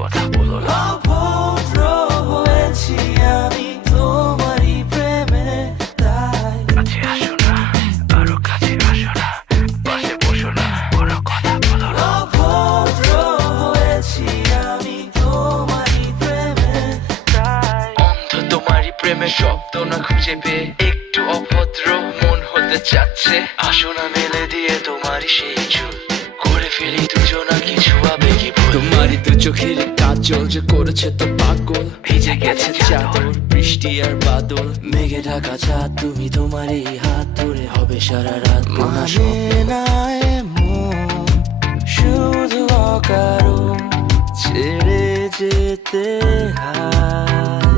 কথা বলো না। অভদ্র হয়েছি আমি তোমারই প্রেমে, তাই কাছে আসো না, আরো কাছে আসো না, পাশে বসো না, কোনো কথা বলো না। অভদ্র হয়েছি আমি তোমারই প্রেমে, তাই অন্ধ তোমারই প্রেমে শব্দ না খুঁজে পেয়ে একটু অভদ্র মন হতে চাচ্ছে। আসো না মেলে দিয়ে তোমারই সেই চুল, করে ফেলি দুজনা কিছু আবেগী ভুল। তোমারই দু চোখের কাজল যে করেছে তো পাগল, ভিজে গেছে চাদর বৃষ্টি আর বাদল। মেঘে ঢাকা চাঁদ তুমি তোমারই হাত ধরে হবে সারা রাত গোনা স্বপ্ন। মানে না এমন শুধু অকারণ ছেড়ে যেতে হয়।